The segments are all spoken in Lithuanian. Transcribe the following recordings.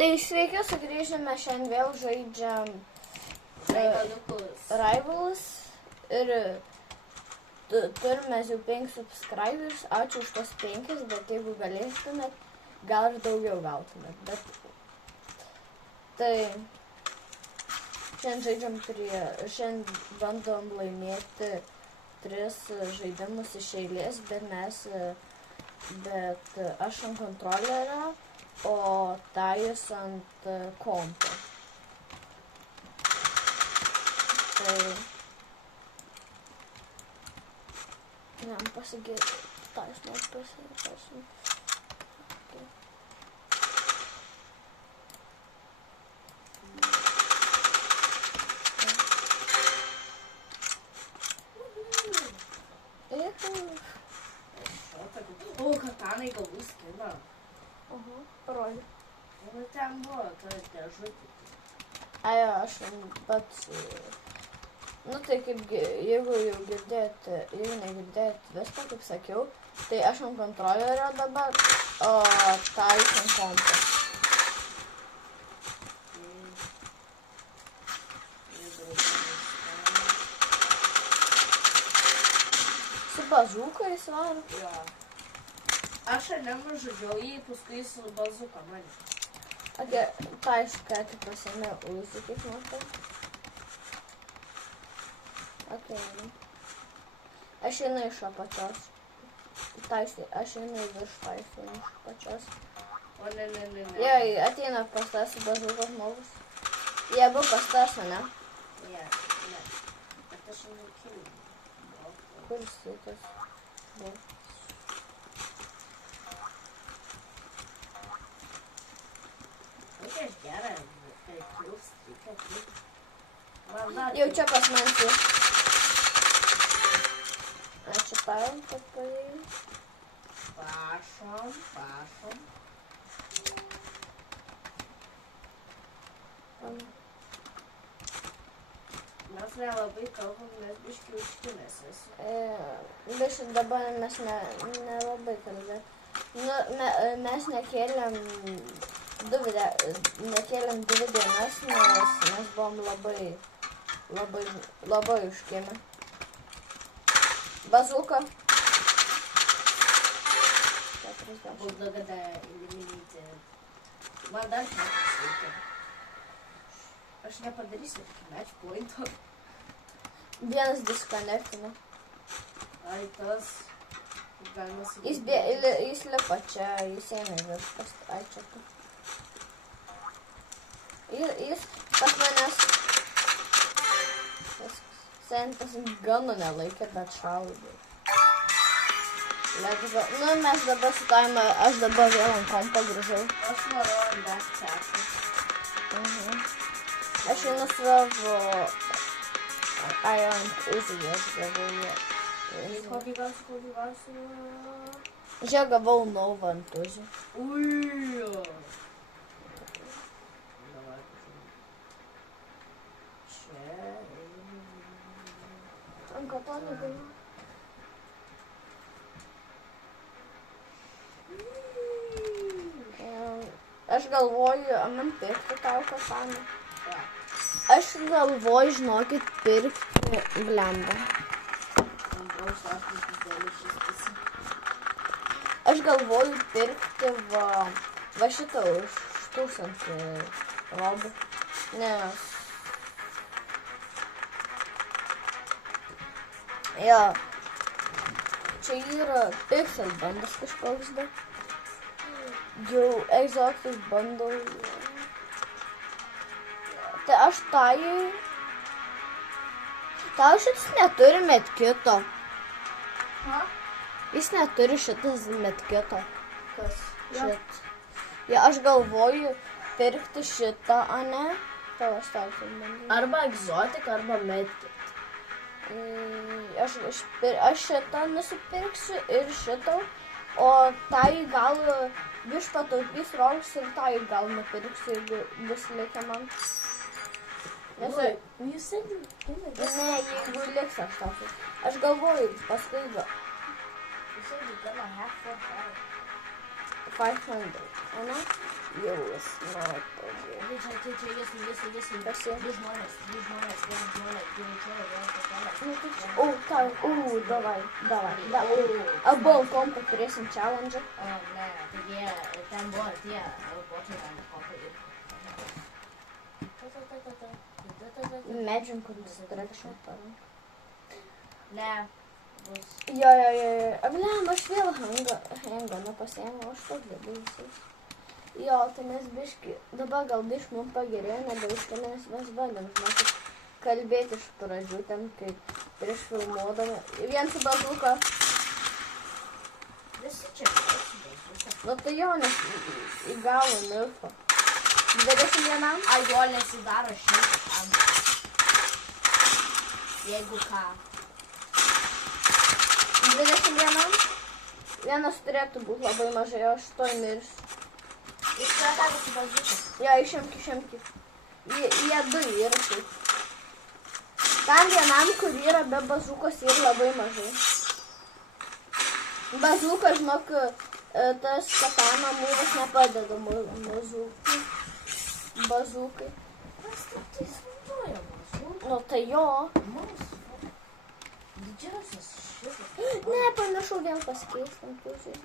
Tai sveiki sugrįžę, mes šiandien vėl žaidžiam Rivals ir turime jau 5 subscribers, ačiū už tos 5, bet jeigu galėtumėt, gal ir daugiau gautumėt, bet tai šiandien bandom laimėti 3 žaidimus iš eilės, bet aš ant kontrolerio, o Tajus ant kompo. Tai jam pasigėti, Tajus nors pasigėti. O, katanai galvų skina. Parodė. Nu, ten buvo, ta dėžutė. Ai, aš pats... Nu, tai kaip, jeigu jau girdėt, jeigu negirdėt viską, kaip sakiau, tai aš ant kontrolerio dabar, o Tajus ant kompo. Su bazūka jis varo? Jo. Aš šiandien žudžiau jį, paskui su bazuka mane. Tajus, ką tik pasiėmė Uzi, kaip matai. Aš einu iš apačios. Tajus, aš einu virš Tajus, einu iš apačios. O, ne. Jei, ateina pas tas bazuko žmogus. Jie buvo pas tas, ne? Ne. Bet aš jau kilau. Kur jis tas buvo? Aš gerą, kai klius, Jau čia pas mansi. Ačiū tau, kad paėjai. Prašom. Mes nelabai kalbam, mes biški užkimės esu. Biški dabar mes nelabai kalbėt. Mes nekėlėm 2 dienas, nes buvom labai užkėmę. Bazuka. 40. Буду когда элимините. Man dar kartą reikia. Aš nepadarysiu match pointo. Vienas disconnectino. Ai, tas galima sakyti. Jis lipa čia, jis ėmė viskas. Ai, čia tu. Jis pas manęs sentas gano nelaikė, bet šaudė. Nu, mes dabar su Taima, aš dabar vėl ant kompo grįžau. Aš noriu ant backpack'ą. Aš einu savo... Ai, ant Uzijos gavau jie. Kokį gausiu? Čia gavau Nova ant Uzi. Uijo. Ant katonų gavau. Aš galvoju, man pirkti tau kataną. Aš galvoju, žinokit, pirkti blembą. Aš galvoju pirkti va šitą už 1000 robų, nes... Jo, čia yra Pixel bandas kažkoks, bet jau egzotis bandau. Tai aš Tajui... Tau šitas neturi medkito. Jis neturi šitas medkito. Kas? Šit. Ja, aš galvoju pirkti šitą, a ne? Tau aš tau bandau. Arba egzotik, arba medkit. Aš šitą nusipirksiu ir šitą, o tai gal biš pataupys rogus ir tai gal nupirksiu, jeigu bus likę man. Jūs sėdė? Ne, jeigu liks aš tau. Aš galvoju, paskui You said you're gonna have 4 health. 500. Ane? Jau jis nori pradėti. Čia, jis. Kas jie? Du žmonės, Nu, tai čia. Davai. Abu kompą turėsim challenge. O, ne, tai ten buvo tie robotai, ten kompai ir... Imagine, kur visi direkšą parank. Ne, bus... Jo. Ablem, aš vėl hangą nepasiėmiau, aš toks dėbusis. Jo, tai mes biški, dabar gal biški mums pagerėjo, nebeiškeli, nes mes bandėm, žinokit, kalbėti iš pradžių, ten kaip prieš filmuodami. Vien su bazuka. Visi čia su bazuka. Nu tai jo, nes įgavo milfą. 21? A, jo nesidaro 100. Jeigu ką. 21? Vienas turėtų būti labai mažai, o aš to mirsiu. Jis atavo su bazuka. Jo, išimki. Jie du yra taip. Tam vienam, kur yra be bazukos, yra labai mažai. Bazuka, žinok, tas katana mūras nepadeda bazukai. Kas tai sunaudoja bazuka? Nu tai jo. Didžiausias šitas. Ne, pamiršau vėl pasikeisti ant pusės.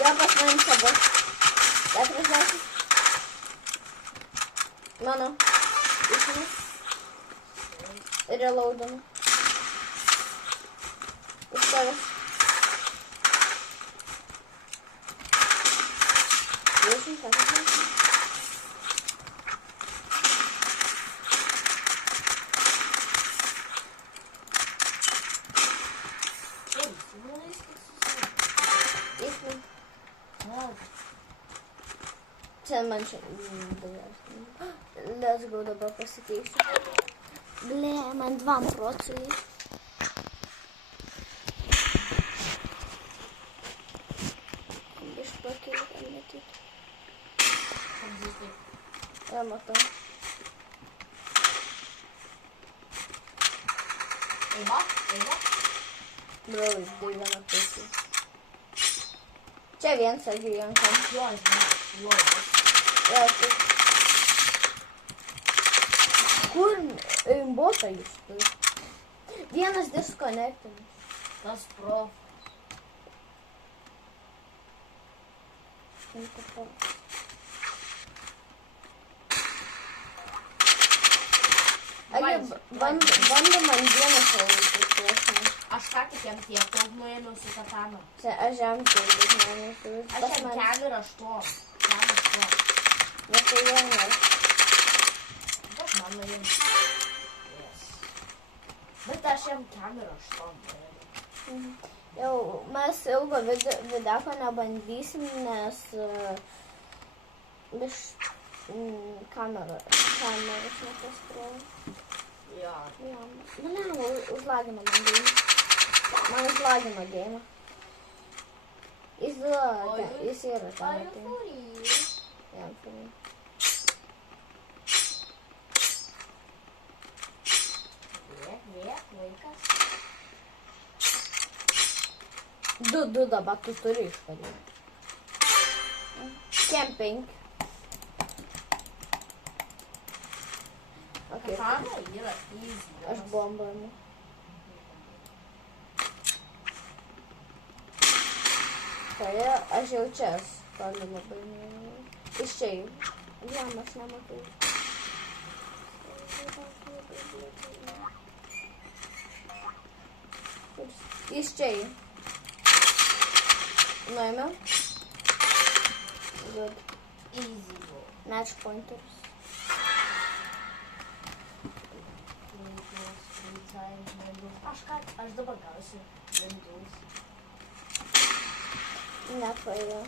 Jo, pas manim sabas. 40. Mano. Išinu. Reloadinu. Iš tavęs. 40. Čia man čia... Let's go dabar pasikeisiu. Ble, man 2 procentai. Iš pakeliu, kad matyt. Ja, matau. Eina. Bro, išdai vieną pusę. Čia vien sagiu jankam. Jo, žinau. Ja, taip. Kur botą jūs turi? Vienas disconnectinis. Tas pro. Bando man vieną savo. Aš ką tik jam tiek daug nuėmiau su katana. Aš jam tiek daug nuėmiau. Aš jam ten ir 8. Bet tai jau ne. Bet man nuėmiau. Yes. Bet aš jam ten ir 8 nuėmiau. Jau mes ilgo videko nebandysim, nes biš kameros nepaskroja. Jo. Nu ne, užlagino man geimą. Man užlagino geimą. Jis yra ten. Jam furį. Liek, vaikas. 2 dabar tu turi išvaryti. Camping. Okay. Katana yra easy. Aš bombuoju. Tai aš jau čia toli labai iš čia. Jam aš nematau. Iš čia. Nuėmiau. Good. Easy go. Match pointers. Aš dabar gausiu Windows. Nepaėjo.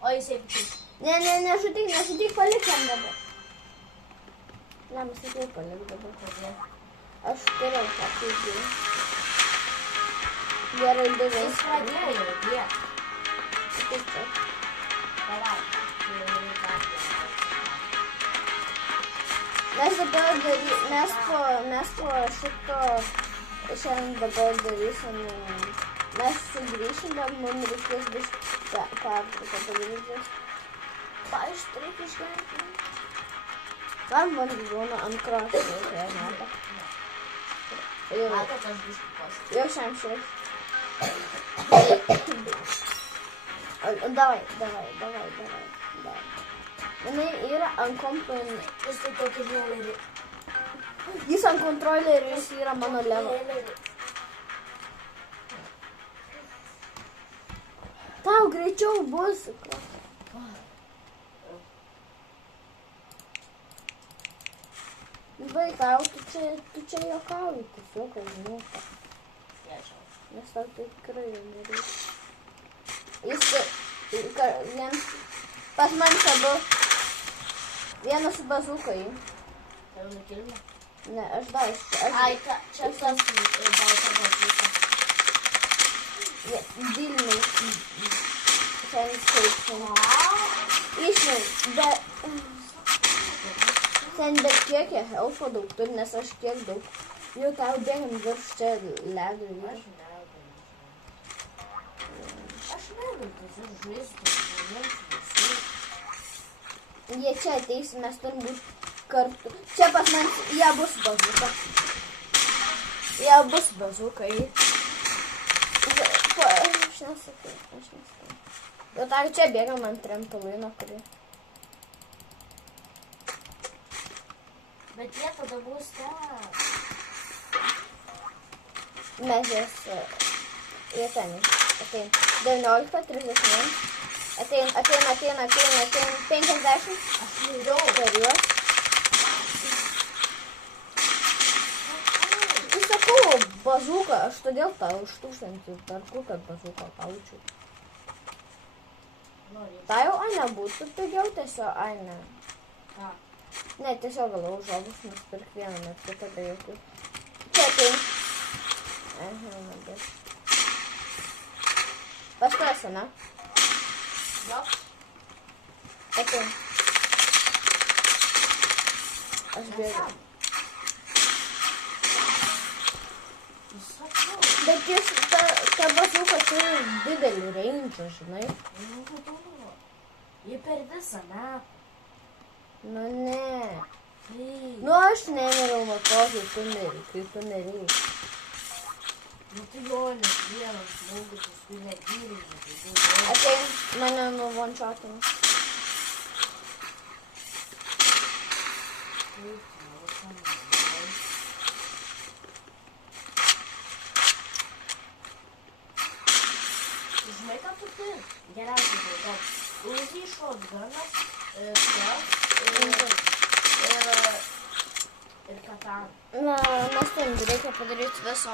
O jisai pitis. Nežudyk, palik jam dabar. Ne, mes tikrai palik dabar. Kodėl? Aš turėjau tą pildį. Gerai, duvės. Jis pradėjo jau diek. Kaip čia? Palauk. Mes dabar mes po šito šiandien dabar darysim Mes sugrįšim, bet mums reikės pertrauką padaryti. Pavyzdžiui, reikia išvengti. Galim man gyvūną ant krašto, jei matą. Matot, aš biškį pas. Jau šiam šiek. Davai. Jinai yra ant kompo. Jis tai tokį žiolerį. Jis ant kontrolerio, jis yra mano levo. Tau greičiau bus. Vaikau, tu čia juokauji, tiesiog, žinau. Nes tau tai tikrai nereikia. Jis pas man abu vienas su bazukai. Tai nukilme? Ne, aš dar. Ai, čia tas balta bazuka. Dilniai. Ten skaičiai. Išmai, ten bet kiek jie elfo daug turi, nes aš kiek daug. Jau tau bėgam virš čia ledo. Aš negaliu tiesiog žaisti, žmonėms visi. Jie čia ateis, mes turim būti kartu. Čia pas man, jie bus bazuka. Aš nesakai. Jau tau čia bėgam ant trampolino, kurį. Bet jie tada bus ten. Mes jie ten atein. 19:31. Atein. 50. Aš nežinau. Per juos. Tai sakau, bazuka, aš todėl tau už 1000 perku, kad bazuką paučiu. Tai jau Aina būtų pigiau tiesiog Aina. Ką? Ne, tiesiog galau žodus nusipirk vieną, net kitą be jokių. Čia atein. Nebės. Pastuosi, ne? Jo. Atein. Aš bėgu. Bet jis, ta bazuka turi didelį range, žinai. Jie per visą metą. Nu ne. Taip. Nu aš nemiriau nuo to, kai tu mirėjai. Nu tu jo nes vienas žmogus, paskui nedyrinė. Atein, mane nuvončiotino. Žinai, ką tu turi? Geriausiai tai toks. Uzi, shotgunas, ir katana. Na, mes turim, reikia padaryti viso.